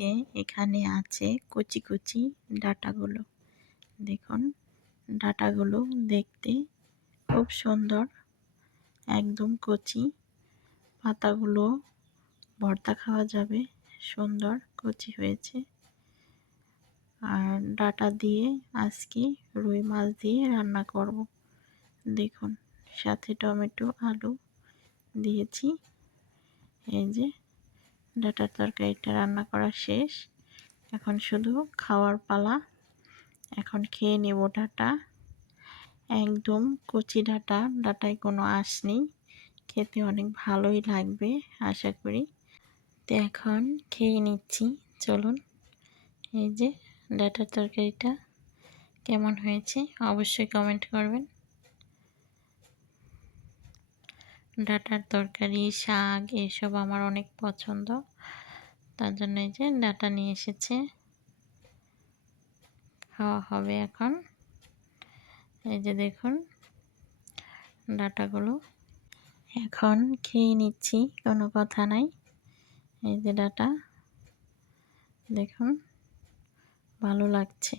আজকে এখানে আছে কচি কচি ডাঁটাগুলো। দেখুন ডাঁটাগুলো দেখতে খুব সুন্দর, একদম কচি। পাতাগুলো ভর্তা খাওয়া যাবে, সুন্দর কচি হয়েছে। আর ডাঁটা দিয়ে আজকে রুই মাছ দিয়ে রান্না করব। দেখুন সাথে টমেটো আলু দিয়েছি। এই যে ডাঁটার তরকারিটা রান্না করা শেষ, এখন শুধু খাওয়ার পালা। এখন খেয়ে নেব ডাঁটা, একদম কচি ডাঁটা, ডাঁটায় কোনো আঁশ নেই, খেতে অনেক ভালোই লাগবে আশা করি। তো এখন খেয়ে নিচ্ছি, চলুন। এই যে ডাঁটার তরকারিটা কেমন হয়েছে অবশ্যই কমেন্ট করবেন। ডাঁটার তরকারি, শাক এসব আমার অনেক পছন্দ, তার জন্য এই যে ডাঁটা নিয়ে এসেছে, খাওয়া হবে এখন। এই যে দেখুন ডাঁটাগুলো এখন খেয়ে নিচ্ছি, কোনো কথা নাই। এই যে ডাঁটা দেখুন ভালো লাগছে।